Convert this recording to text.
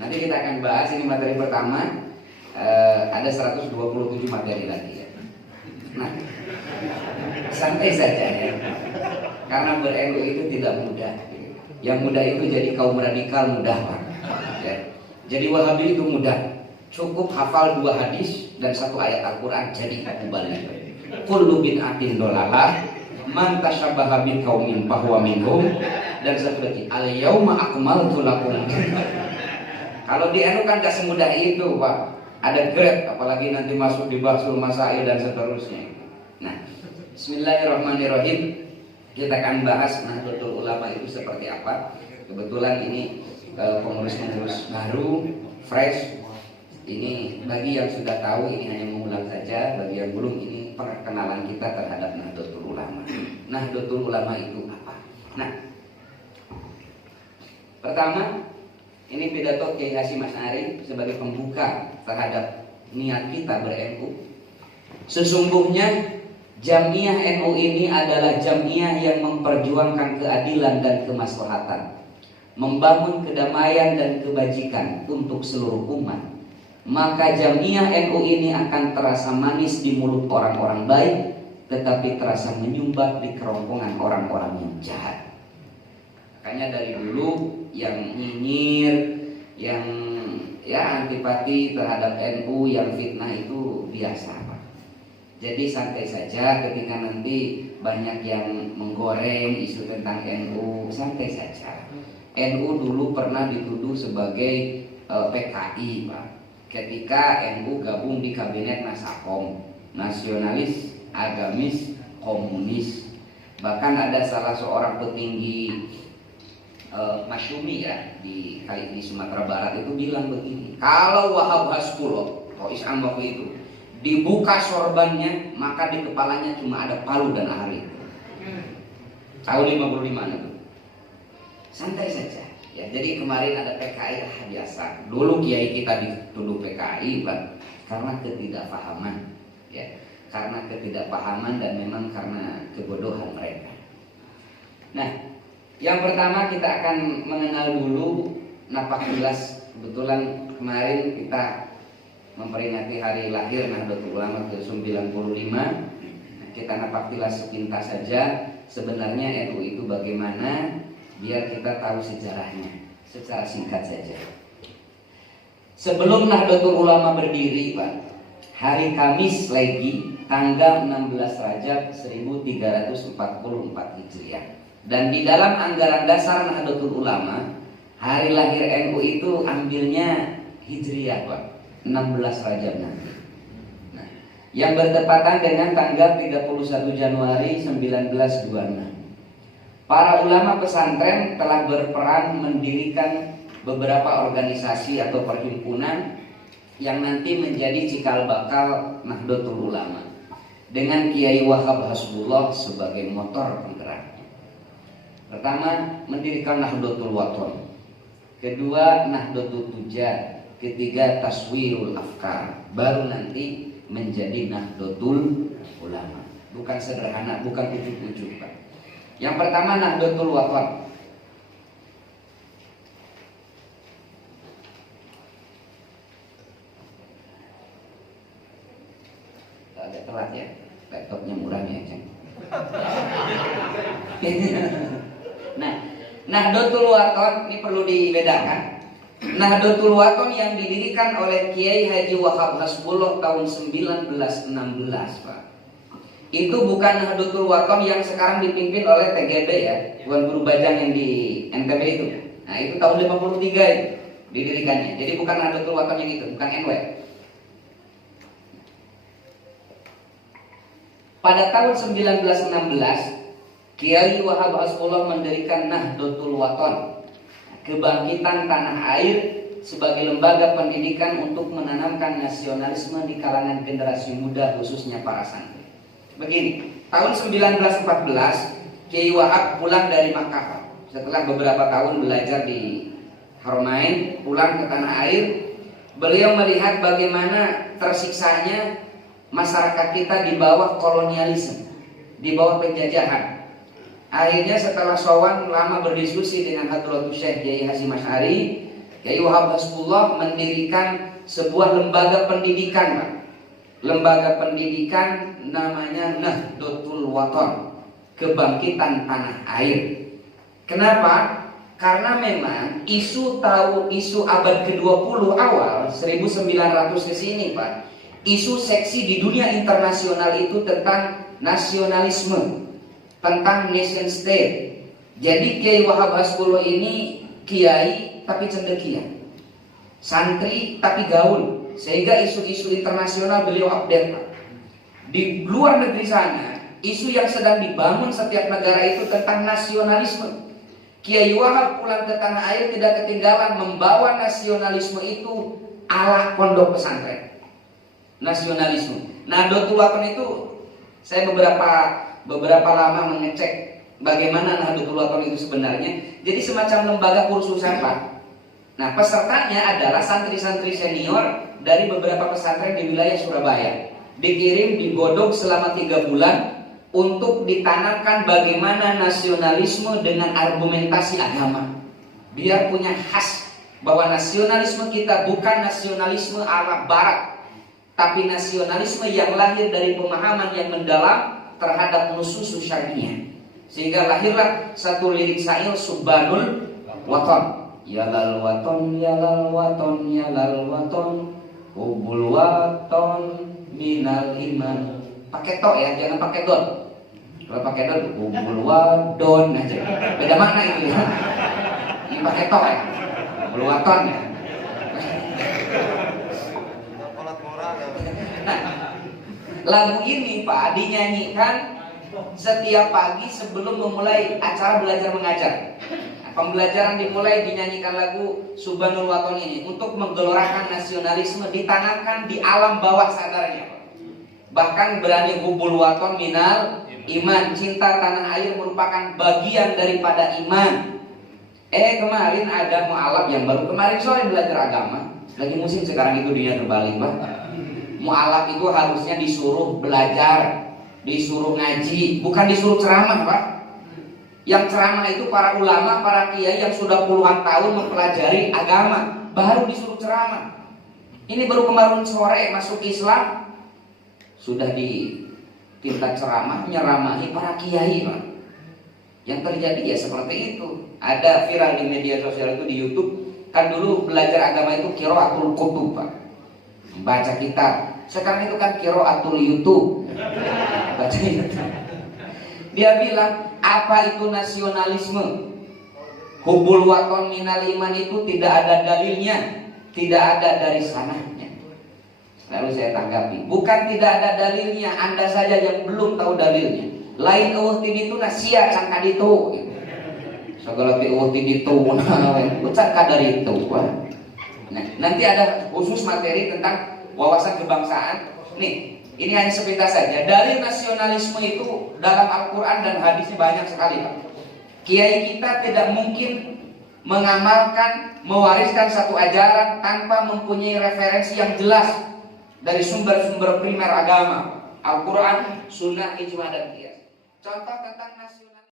Nanti kita akan bahas ini materi pertama. Ada 127 materi lagi ya. Nah, santai saja ya. Karena ber-NU itu tidak mudah. Yang mudah itu jadi kaum radikal mudah Pak. Ya. Jadi Wahabi itu mudah. Cukup hafal 2 hadis dan 1 ayat Al-Quran jadi mubalik. Kullu bid'atin dolalah, man tashabbaha bi qaumin fahuwa minhum, dan satu lagi al-yauma akmaltu lakum. Kalau di NU kan gak semudah itu Pak. Ada grade, apalagi nanti masuk di Bahsul Masail dan seterusnya. Nah, bismillahirrahmanirrahim. Kita akan bahas Nahdlatul Ulama itu seperti apa. Kebetulan ini pengurus-pengurus baru, fresh. Ini bagi yang sudah tahu ini hanya mengulang saja, bagi yang belum ini perkenalan kita terhadap Nahdlatul Ulama. Nahdlatul Ulama itu apa? Nah, pertama ini pidato Kiai Hasyim Asy'ari sebagai pembuka terhadap niat kita ber-NU. Sesungguhnya Jamiah NU ini adalah jamiah yang memperjuangkan keadilan dan kemaslahatan, membangun kedamaian dan kebajikan untuk seluruh umat. Maka jamiah NU ini akan terasa manis di mulut orang-orang baik, tetapi terasa menyumbat di kerongkongan orang-orang yang jahat. Makanya dari dulu yang nyinyir, yang ya antipati terhadap NU, yang fitnah itu biasa Pak. Jadi santai saja ketika nanti banyak yang menggoreng isu tentang NU, santai saja. NU dulu pernah dituduh sebagai PKI Pak. Ketika NU gabung di kabinet Nasakom, nasionalis, agamis, komunis. Bahkan ada salah seorang petinggi Masyumi ya di Sumatera Barat itu bilang begini, kalau Wahab Hasbuloh atau Isam waktu itu dibuka sorbannya, maka di kepalanya cuma ada palu dan ahli. Tahun 55 itu. Santai saja. Ya, jadi kemarin ada PKI biasa. Dulu kiai kita dituduh PKI karena ketidakpahaman, ya. Karena ketidakpahaman dan memang karena kebodohan mereka. Nah, yang pertama kita akan mengenal dulu Napaktilas. Kebetulan kemarin kita memperingati hari lahir Nahdlatul Ulama ke-95. Kita napaktilas sepintas saja sebenarnya NU itu bagaimana, biar kita tahu sejarahnya secara singkat saja. Sebelum Nahdlatul Ulama berdiri Pak, hari Kamis Legi tanggal 16 Rajab 1344 Hijriah. Dan di dalam anggaran dasar Nahdlatul Ulama, hari lahir NU itu ambilnya Hijriah Pak, 16 Rajab nanti. Nah, yang bertepatan dengan tanggal 31 Januari 1926. Para ulama pesantren telah berperan mendirikan beberapa organisasi atau perhimpunan yang nanti menjadi cikal bakal Nahdlatul Ulama, dengan Kiai Wahab Hasbullah sebagai motor penggerak. Pertama, mendirikan Nahdlatul Wathon. Kedua, Nahdlatul Tujar. Ketiga, Taswirul Afkar. Baru nanti menjadi Nahdlatul Ulama. Bukan sederhana, bukan ujuk-ujuk Pak. Yang pertama, Nahdlatul Wathon. Agak telat ya, laptopnya murah ya Ceng. Nah, Nahdlatul Wathon ini perlu dibedakan. Nahdlatul Wathon yang didirikan oleh Kiai Haji Wahab Hasbullah tahun 1916 Pak. Itu bukan Nahdlatul Wathon yang sekarang dipimpin oleh TGB ya, bukan Guru Bajang yang di NTB itu. Nah itu tahun 53 itu didirikannya. Jadi bukan Nahdlatul Wathon yang itu, bukan NW. Pada tahun 1916 Kiai Wahab Hasbullah mendirikan Nahdlatul Wathon, kebangkitan tanah air, sebagai lembaga pendidikan untuk menanamkan nasionalisme di kalangan generasi muda khususnya para santri. Begini, tahun 1914 Kiai Wahab pulang dari Makkah setelah beberapa tahun belajar di Haramain, pulang ke tanah air. Beliau melihat bagaimana tersiksanya masyarakat kita di bawah kolonialisme, di bawah penjajahan. Akhirnya setelah sowan lama berdiskusi dengan Hadratus Syekh Kiai Hasyim Asy'ari, Kiai Wahab Hasbullah mendirikan sebuah lembaga pendidikan, Pak. Lembaga pendidikan namanya Nahdlatul Wathon, kebangkitan tanah air. Kenapa? Karena memang isu abad ke-20 awal 1900 ke sini, Pak. Isu seksi di dunia internasional itu tentang nasionalisme, tentang nation state. Jadi Kiai Wahab Hasbullah ini kiai tapi cendekia, santri tapi gaul, sehingga isu-isu internasional beliau update, Pak. Di luar negeri sana, isu yang sedang dibangun setiap negara itu tentang nasionalisme. Kiai Wahab pulang ke tanah air tidak ketinggalan membawa nasionalisme itu ala pondok pesantren. Nasionalisme. Nahdlatul Wathon itu saya beberapa lama mengecek bagaimana Nahdlatul Wathon itu sebenarnya. Jadi semacam lembaga kursusan, Pak. Nah, pesertanya adalah santri-santri senior dari beberapa pesantren di wilayah Surabaya. Dikirim, digodok selama 3 bulan untuk ditanamkan bagaimana nasionalisme dengan argumentasi agama. Biar punya khas bahwa nasionalisme kita bukan nasionalisme ala barat, tapi nasionalisme yang lahir dari pemahaman yang mendalam terhadap nusus syariah. Sehingga lahirlah satu lirik syair Subhanul Wathon. Yalal waton, yalal waton, yalal waton, hubul waton minal iman. Pakai to ya, jangan pakai don. Kalau pakai don, hubul wadon aja. Beda makna itu ya. Ini pakai to ya, hubul waton ya. Nah, lagu ini, Pak, dinyanyikan setiap pagi sebelum memulai acara belajar mengajar. Pembelajaran dimulai dinyanyikan lagu Subhanul Wathon ini untuk menggelorakan nasionalisme, ditanamkan di alam bawah sadarnya. Bahkan berani hubul waton minal iman, cinta tanah air merupakan bagian daripada iman. Kemarin ada mu'alaf yang baru kemarin sore belajar agama. Lagi musim sekarang itu dunia terbalik, Pak. Mu'alaf itu harusnya disuruh belajar, disuruh ngaji, bukan disuruh ceramah, Pak. Yang ceramah itu para ulama, para kiai yang sudah puluhan tahun mempelajari agama, baru disuruh ceramah. Ini baru kemarin sore masuk Islam, sudah ditinta ceramah, nyeramahi para kiai, Pak. Yang terjadi ya seperti itu. Ada viral di media sosial itu di YouTube. Kan dulu belajar agama itu qiraatul kutub, Pak, baca kitab. Sekarang itu kan qiraatul YouTube, baca YouTube. Dia bilang, apa itu nasionalisme? Hubul waton minal iman itu tidak ada dalilnya, tidak ada dari sananya. Lalu saya tanggapi, bukan tidak ada dalilnya, Anda saja yang belum tahu dalilnya. Lain eueuh itu nasia cangka ditu. Segala eueuh ditu ucan kadar itu. Nah, nanti ada khusus materi tentang wawasan kebangsaan. Nih, ini hanya sepintas saja. Dalil nasionalisme itu dalam Al-Quran dan hadisnya banyak sekali, Pak. Kiai kita tidak mungkin mengamalkan, mewariskan satu ajaran tanpa mempunyai referensi yang jelas dari sumber-sumber primer agama, Al-Quran, Sunnah, Ijma, dan Qiyas. Contoh tentang